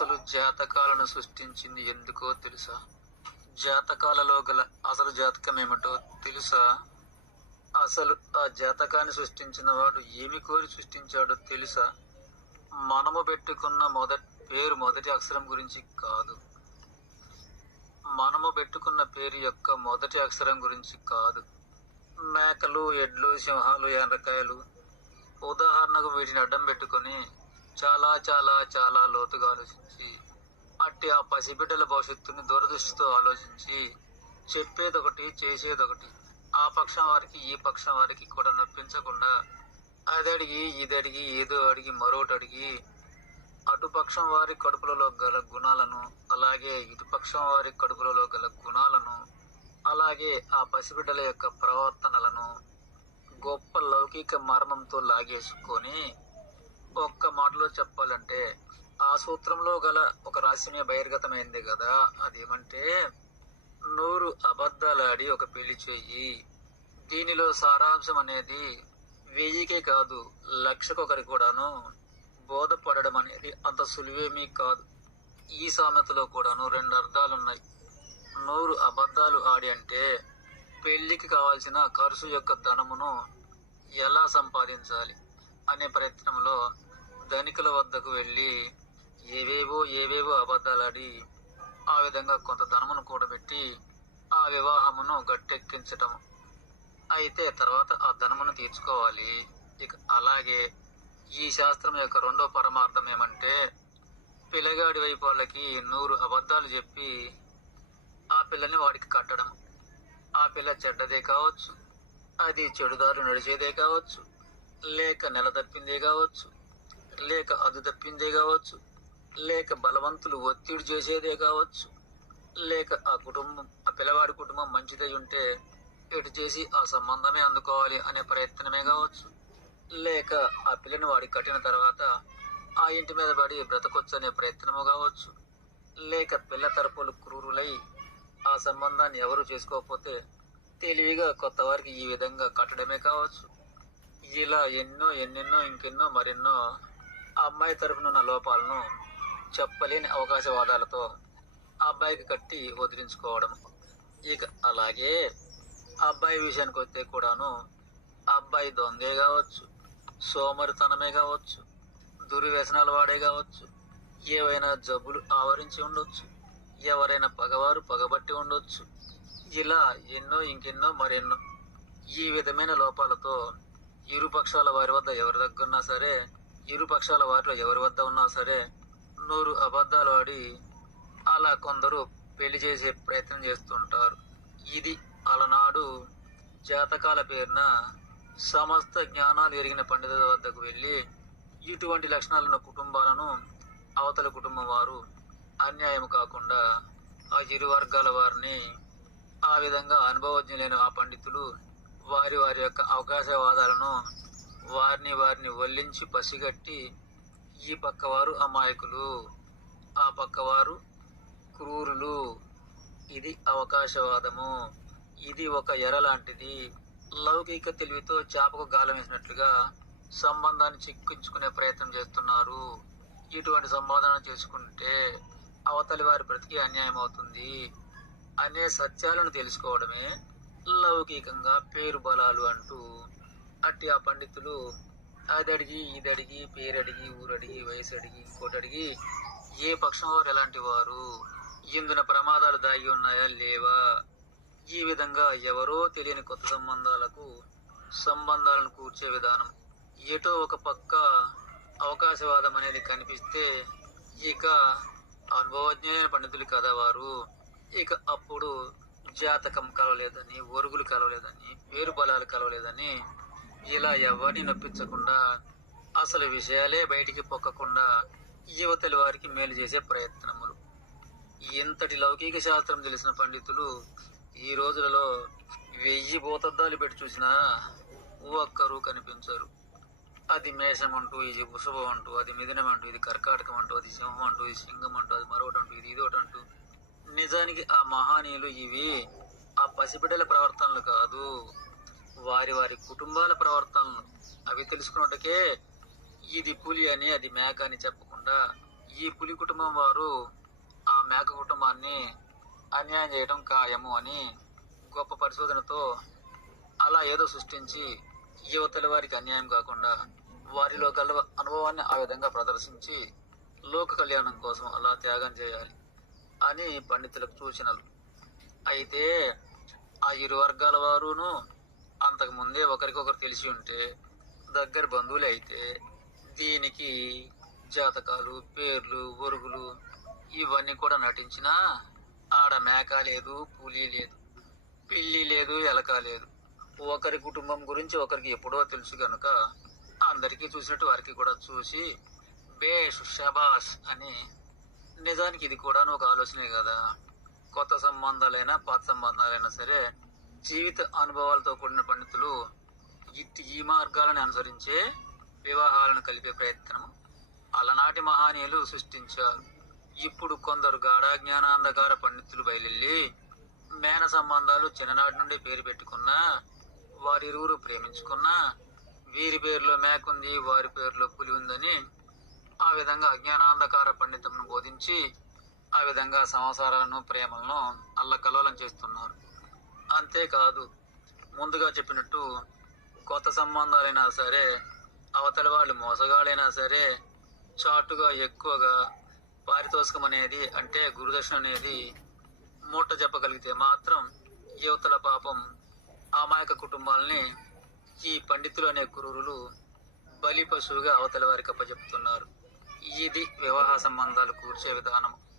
అసలు జాతకాలను సృష్టించింది ఎందుకో తెలుసా? జాతకాలలో గల అసలు జాతకం ఏమిటో తెలుసా? అసలు ఆ జాతకాన్ని సృష్టించిన వాడు ఏమి కోరి సృష్టించాడో తెలుసా? మనము పెట్టుకున్న మొదటి అక్షరం గురించి కాదు, మనము పెట్టుకున్న పేరు యొక్క మొదటి అక్షరం గురించి కాదు. మేకలు, ఎడ్లు, సింహాలు, ఎండ్రకాయలు ఉదాహరణకు వీటిని అడ్డం పెట్టుకొని చాలా చాలా చాలా లోతుగా ఆలోచించి అట్టి ఆ పసిబిడ్డల భవిష్యత్తుని దూరదృష్టితో ఆలోచించి చెప్పేదొకటి చేసేదొకటి, ఆ పక్షం వారికి ఈ పక్షం వారికి కూడా నొప్పించకుండా అదడిగి ఇదడిగి ఏదో అడిగి మరొకటి అడిగి అటుపక్షం వారి కడుపులలో గల గుణాలను, అలాగే ఇటుపక్షం వారి కడుపులలో గల గుణాలను, అలాగే ఆ పసిబిడ్డల యొక్క ప్రవర్తనలను గొప్ప లౌకిక మర్మంతో లాగేసుకొని ఒక్క మాటలో చెప్పాలంటే ఆ సూత్రంలో గల ఒక రహస్యమే బహిర్గతమైంది కదా. అదేమంటే 100 అబద్ధాలాడి ఒక పెళ్లి చెయ్యి. దీనిలో సారాంశం అనేది 1000కే కాదు, 1,00,000 కూడాను బోధపడడం అనేది అంత సులువేమీ కాదు. ఈ సామెతలో కూడాను 2 అర్థాలున్నాయి. 100 అబద్ధాలు ఆడి అంటే పెళ్లికి కావాల్సిన ఖర్చు యొక్క ధనమును ఎలా సంపాదించాలి అనే ప్రయత్నంలో ధనికుల వద్దకు వెళ్ళి ఏవేవో అబద్ధాలాడి ఆ విధంగా కొంత ధనమును కూడబెట్టి ఆ వివాహమును గట్టెక్కించటం. అయితే తర్వాత ఆ ధనమును తీర్చుకోవాలి. ఇక అలాగే ఈ శాస్త్రం యొక్క రెండో పరమార్థం ఏమంటే పిల్లగాడి వైపు వాళ్ళకి 100 అబద్ధాలు చెప్పి ఆ పిల్లని వాడికి కట్టడం. ఆ పిల్ల చెడ్డదే కావచ్చు, అది చెడుదారు నడిచేదే కావచ్చు, లేక నెల తప్పిందే కావచ్చు, లేక అదు తప్పిందే కావచ్చు, లేక బలవంతులు ఒత్తిడి చేసేదే కావచ్చు, లేక ఆ పిల్లవాడి కుటుంబం మంచిదై ఉంటే ఎటు చేసి ఆ సంబంధమే అందుకోవాలి అనే ప్రయత్నమే కావచ్చు, లేక ఆ పిల్లని వాడికి కట్టిన తర్వాత ఆ ఇంటి మీద పడి బ్రతకొచ్చు అనే ప్రయత్నము కావచ్చు, లేక పిల్ల తరపులు క్రూరులై ఆ సంబంధాన్ని ఎవరు చేసుకోకపోతే తెలివిగా కొత్త వారికి ఈ విధంగా కట్టడమే కావచ్చు. ఇలా ఎన్నెన్నో ఇంకెన్నో మరెన్నో ఆ అమ్మాయి తరపునున్న లోపాలను చెప్పలేని అవకాశవాదాలతో ఆ అబ్బాయికి కట్టి వదిలించుకోవడం. ఇక అలాగే ఆ అబ్బాయి విషయానికి వస్తే కూడాను ఆ అబ్బాయి దొంగే కావచ్చు, సోమరితనమే కావచ్చు, దుర్వ్యసనాలు వాడే కావచ్చు, ఏవైనా జబ్బులు ఆవరించి ఉండొచ్చు, ఎవరైనా పగవారు పగబట్టి ఉండొచ్చు. ఇలా ఇంకెన్నో మరెన్నో ఈ విధమైన లోపాలతో ఇరుపక్షాల వారి వద్ద ఎవరి దగ్గర ఉన్నా సరే, ఇరుపక్షాల వారిలో ఎవరి వద్ద ఉన్నా సరే 100 అబద్ధాలు ఆడి అలా కొందరు పెళ్లి చేసే ప్రయత్నం చేస్తుంటారు. ఇది అలనాడు జాతకాల పేరున సమస్త జ్ఞానాలు ఎరిగిన పండితుల వద్దకు వెళ్ళి ఇటువంటి లక్షణాలున్న కుటుంబాలను అవతల కుటుంబం వారు అన్యాయం కాకుండా ఆ ఇరు వర్గాల వారిని ఆ విధంగా అనుభవజ్ఞులైన ఆ పండితులు వారి యొక్క అవకాశవాదాలను వారిని వల్లించి పసిగట్టి ఈ పక్కవారు అమాయకులు, ఆ పక్కవారు క్రూరులు, ఇది అవకాశవాదము, ఇది ఒక ఎర లాంటిది, లౌకిక తెలివితో చేపకు గాలం వేసినట్లుగా సంబంధాన్ని చిక్కించుకునే ప్రయత్నం చేస్తున్నారు. ఇటువంటి సంబోధన చేసుకుంటే అవతలి వారి బ్రతికి అన్యాయం అవుతుంది అనే సత్యాలను తెలుసుకోవడమే లౌకికంగా పేరు బలాలు అంటూ అట్టి ఆ పండితులు అదడిగి ఇదడిగి పేరడిగి ఊరడిగి వయసు అడిగి ఇంకోటి అడిగి ఏ పక్షం వారు ఎలాంటి వారు, ఇందున ప్రమాదాలు దాగి ఉన్నాయా లేవా, ఈ విధంగా ఎవరో తెలియని కొత్త సంబంధాలను కూర్చే విధానం. ఎటో ఒక పక్క అవకాశవాదం అనేది కనిపిస్తే ఇక అనుభవజ్ఞైన పండితులు కదా వారు, ఇక అప్పుడు జాతకం కలవలేదని, ఒరుగులు కలవలేదని, పేరు బలాలు కలవలేదని ఇలా ఎవరిని నొప్పించకుండా అసలు విషయాలే బయటికి పొక్కకుండా యువతలి వారికి మేలు చేసే ప్రయత్నములు. ఇంతటి లౌకిక శాస్త్రం తెలిసిన పండితులు ఈ రోజులలో 1000 భూతద్దాలు పెట్టి చూసినా ఒక్కరూ కనిపించరు. అది మేషం అంటూ, ఇది వృషభం అంటూ, అది మిథునం అంటూ, ఇది కర్కాటకం అంటూ, అది సింహం అంటూ, ఇది సింగం అంటూ, అది మరొకటి అంటూ, ఇది ఇదొకటి అంటూ. నిజానికి ఆ మహానీయులు ఇవి ఆ పసిబిడ్డల ప్రవర్తనలు కాదు, వారి కుటుంబాల ప్రవర్తనలు. అవి తెలుసుకున్నట్టుకే ఇది పులి అని అది మేక అని చెప్పకుండా ఈ పులి కుటుంబం వారు ఆ మేక కుటుంబాన్ని అన్యాయం చేయడం ఖాయము అని గొప్ప పరిశోధనతో అలా ఏదో సృష్టించి యువతల వారికి అన్యాయం కాకుండా వారిలో గల అనుభవాన్ని ఆ విధంగా ప్రదర్శించి లోక కళ్యాణం కోసం అలా త్యాగం చేయాలి అని పండితులకు సూచనలు. అయితే ఆ ఇరు వర్గాల వారును అంతకు ముందే ఒకరికొకరు తెలిసి ఉంటే దగ్గర బంధువులే అయితే దీనికి జాతకాలు, పేర్లు, ఒరుగులు ఇవన్నీ కూడా నటించినా ఆడ మేక లేదు, పులి లేదు, పిల్లి లేదు, ఎలక లేదు. ఒకరి కుటుంబం గురించి ఒకరికి ఎప్పుడో తెలుసు కనుక అందరికీ చూసినట్టు వారికి కూడా చూసి బేష్ షబాష్ అని. నిజానికి ఇది కూడా ఒక ఆలోచనే కదా. కొత్త సంబంధాలైనా పాత సంబంధాలైనా సరే జీవిత అనుభవాలతో కూడిన పండితులు ఈ మార్గాలను అనుసరించే వివాహాలను కలిపే ప్రయత్నం అలనాటి మహానీయులు సృష్టించారు. ఇప్పుడు కొందరు గాఢాజ్ఞానాంధకార పండితులు బయలుల్లి మేన సంబంధాలు చిన్ననాటి నుండి పేరు పెట్టుకున్నా, వారిరువురు ప్రేమించుకున్నా, వీరి పేరులో మేకుంది, వారి పేరులో పులి ఉందని ఆ విధంగా అజ్ఞానాంధకార పండితమును బోధించి ఆ విధంగా సంసారాలను, ప్రేమలను అల్లకల్లోలం చేస్తున్నారు. అంతేకాదు, ముందుగా చెప్పినట్టు కొత్త సంబంధాలైనా సరే, అవతల వాళ్ళు మోసగాళ్ళైనా సరే, చాటుగా ఎక్కువగా పారితోషికం అనేది అంటే గురుదక్షిణ అనేది మూట చెప్పగలిగితే మాత్రం యువతల పాపం అమాయక కుటుంబాలని ఈ పండితులు అనే క్రూరులు బలి పశువుగా అవతల వారికి అప్పచెప్తున్నారు. ఇది వివాహ సంబంధాలు కూర్చే విధానం.